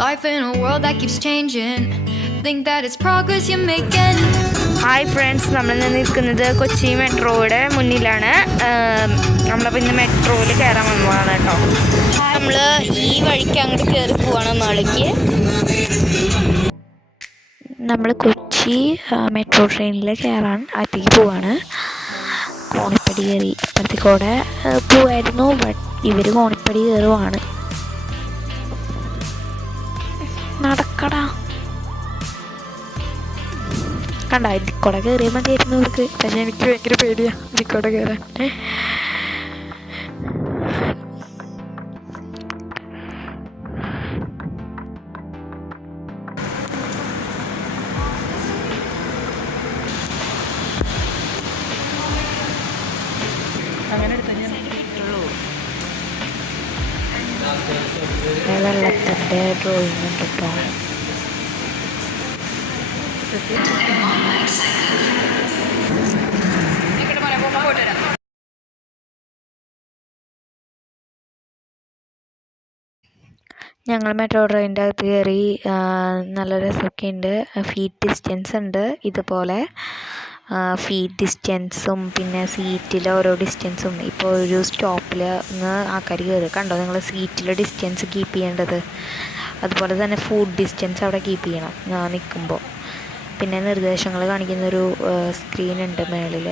Life in a world that keeps changing. Think that it's progress you're making. Hi friends, നമ്മൾ നിൽക്കുന്നത് കൊച്ചി മെട്രോയുടെ മുന്നിലാണ്. നമ്മളപ്പോൾ ഇന്ന് മെട്രോയിൽ കയറാൻ വന്നതാണ് കേട്ടോ. നമ്മൾ ഈ വഴിക്ക് അങ്ങോട്ട് കയറി പോവാണ് മാളിക്ക്. നമ്മൾ കൊച്ചി മെട്രോ ട്രെയിനിൽ കയറാൻ അകത്തേക്ക് പോവാണ്. കോണിപ്പടി കയറി അപ്പുറത്തേക്കൂടെ പോവായിരുന്നു, ബട്ട് ഇവർ കോണിപ്പടി കയറുവാണ്. നടക്കടാ, കണ്ട ഇതിക്കൂടെ കയറിയാൽ മതിയായിരുന്നു അവർക്ക്. പക്ഷെ എനിക്ക് ഭയങ്കര പേടിയാണ് ഇതിക്കൂടെ കയറാൻ. വെള്ളത്തിൻ്റെ ഡ്രോയിങ് ഉണ്ട് കേട്ടോ. ഞങ്ങൾ മെട്രോ ട്രെയിനിൻ്റെ അകത്ത് കയറി. നല്ല രസമൊക്കെ ഉണ്ട്. ഫീറ്റ് ഡിസ്റ്റൻസ് ഉണ്ട്, ഇതുപോലെ ഫീറ്റ് ഡിസ്റ്റൻസും പിന്നെ സീറ്റിലെ ഓരോ ഡിസ്റ്റൻസും. ഇപ്പോൾ ഒരു സ്റ്റോപ്പിൽ നിന്ന് ആൾക്കാർ കയറി, കണ്ടോ നിങ്ങൾ സീറ്റിലെ ഡിസ്റ്റൻസ് കീപ്പ് ചെയ്യേണ്ടത്. അതുപോലെ തന്നെ ഫുഡ് ഡിസ്റ്റൻസ് അവിടെ കീപ്പ് ചെയ്യണം നിൽക്കുമ്പോൾ. പിന്നെ നിർദ്ദേശങ്ങൾ കാണിക്കുന്നൊരു സ്ക്രീനുണ്ട് മേളിൽ.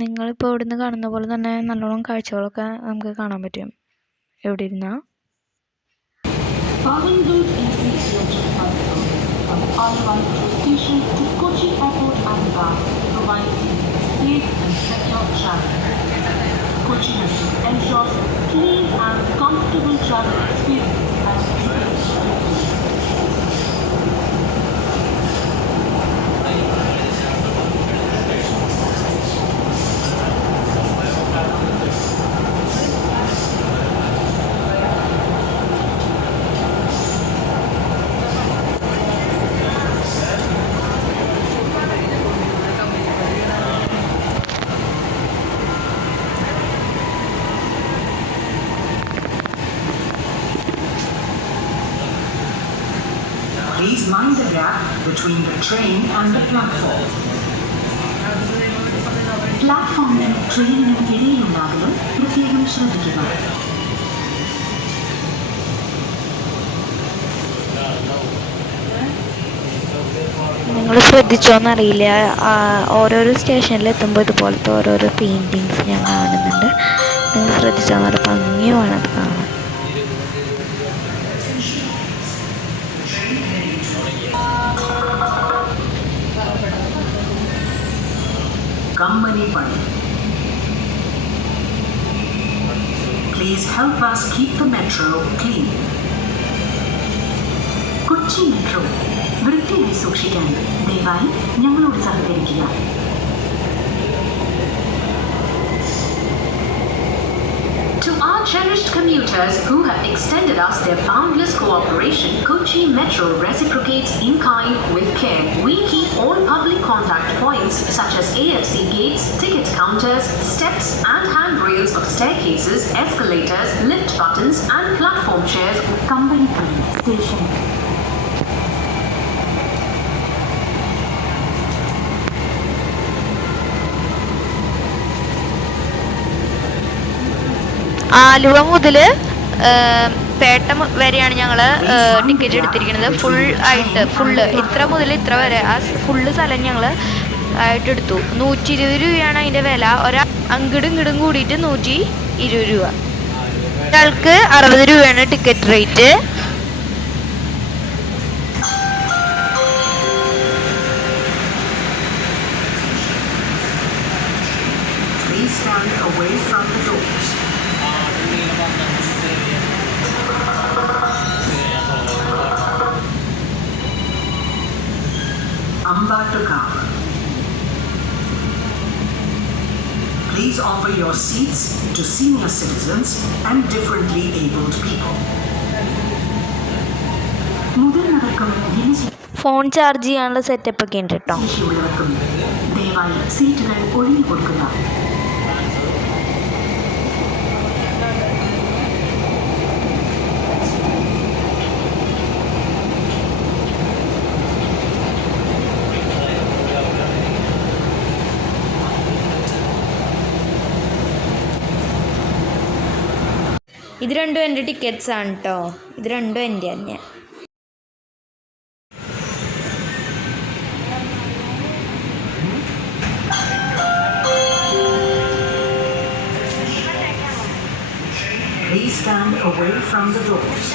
നിങ്ങളിപ്പോൾ ഇവിടുന്ന് കാണുന്ന പോലെ തന്നെ നല്ലോണം കാഴ്ചകളൊക്കെ നമുക്ക് കാണാൻ പറ്റും എവിടെ ഇരുന്നാ. Please mind the gap between the train and the platform. പ്ലാറ്റ്ഫോമിനും ട്രെയിനിനും ഇടയിലുണ്ടാകലും പ്രത്യേകം ശ്രദ്ധിക്കുക. നിങ്ങൾ ശ്രദ്ധിച്ചോന്നറിയില്ല, ഓരോരോ സ്റ്റേഷനിൽ എത്തുമ്പോൾ ഇതുപോലത്തെ ഓരോരോ പെയിൻറ്റിങ്സ് ഞാൻ കാണുന്നുണ്ട്. നിങ്ങൾ ശ്രദ്ധിച്ചോ, നല്ല ഭംഗിയുമാണ് അത് കാണാൻ. Company Bunny. Please help us keep the metro clean. Kochi metro വൃത്തിയായി സൂക്ഷിക്കാൻ ദയവായി ഞങ്ങളോട് സഹകരിക്കുക. To our cherished commuters who have extended us their boundless cooperation, Kochi Metro reciprocates in kind with care. We keep all public contact points such as AFC gates, ticket counters, steps and handrails of staircases, escalators, lift buttons and platform chairs. Company station. Aluva മുതൽ പേട്ട വരെയാണ് ഞങ്ങൾ ticket എടുത്തിരിക്കുന്നത്. Full ആയിട്ട് ഇത്ര മുതൽ ഇത്ര വരെ ആ ഫുള്ള് സ്ഥലം ഞങ്ങൾ ആയിട്ടെടുത്തു. 120 രൂപയാണ് അതിൻ്റെ വില. അങ്ങടും ഇങ്ങടും കൂടിയിട്ട് 120 രൂപ. ഒരാൾക്ക് 60 രൂപയാണ് ticket rate. number to come. Please offer your seats to senior citizens and differently abled people. മുതിർന്നവർക്കും ഫോൺ ചാർജ് ചെയ്യാനുള്ള സെറ്റപ്പൊക്കെ ഉണ്ട് കേട്ടോ. ഭിന്നശേഷിയുള്ളവർക്കും ദയവായി സീറ്റുകൾ ഒഴിഞ്ഞു കൊടുക്കുക. ഇത് രണ്ടും എൻ്റെ ടിക്കറ്റ്സ് ആണ് കേട്ടോ. ഇത് രണ്ടും എൻ്റെ തന്നെയാണ്. Please stand away from the doors.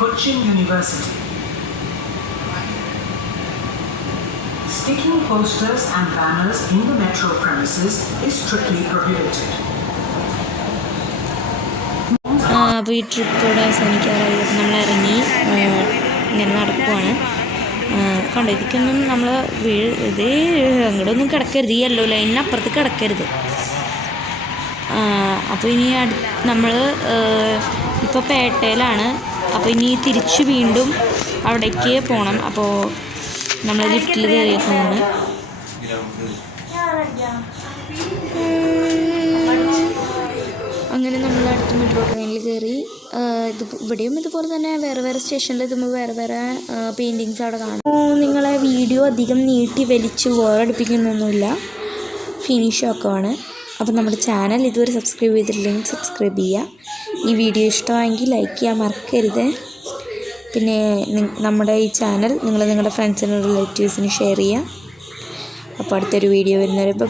Cochin University. Sticking posters and banners in the metro premises is strictly prohibited. അപ്പോൾ ഈ ട്രിപ്പോടെ അവസാനിക്കാറായി. നമ്മൾ ഇറങ്ങി ഇങ്ങനെ നടക്കുവാണ്. കണ്ടോ, ഇതിക്കൊന്നും നമ്മൾ ഇതേ അങ്ങോട്ടൊന്നും കിടക്കരുത്. ഈ യെല്ലോ ലൈനിനപ്പുറത്ത് കിടക്കരുത്. അപ്പോൾ ഇനി നമ്മൾ ഇപ്പോൾ പേട്ടയിലാണ്. അപ്പോൾ ഇനി തിരിച്ച് വീണ്ടും അവിടേക്ക് പോകണം. അപ്പോൾ നമ്മൾ ലിഫ്റ്റിൽ കയറിയേക്കാണ്. അങ്ങനെ നമ്മൾ അടുത്ത മെട്രോ ട്രെയിനിൽ കയറി. ഇവിടെയും ഇതുപോലെ തന്നെ വേറെ വേറെ സ്റ്റേഷനിൽ എത്തുമ്പോൾ വേറെ വേറെ പെയിൻറ്റിങ്സ് അവിടെ കാണും. നിങ്ങളെ വീഡിയോ അധികം നീട്ടി വലിച്ച് വേറെടുപ്പിക്കുന്നൊന്നുമില്ല, ഫിനിഷൊക്കെയാണ്. അപ്പോൾ നമ്മുടെ ചാനൽ ഇതുവരെ സബ്സ്ക്രൈബ് ചെയ്തിട്ടില്ലെങ്കിൽ സബ്സ്ക്രൈബ് ചെയ്യുക. ഈ വീഡിയോ ഇഷ്ടമായെങ്കിൽ ലൈക്ക് ചെയ്യാൻ മറക്കരുത്. പിന്നെ നമ്മുടെ ഈ ചാനൽ നിങ്ങളുടെ ഫ്രണ്ട്സിനും റിലേറ്റീവ്സിനും ഷെയർ ചെയ്യുക. അപ്പോൾ അടുത്തൊരു വീഡിയോ വരുന്നവരെ ബൈ.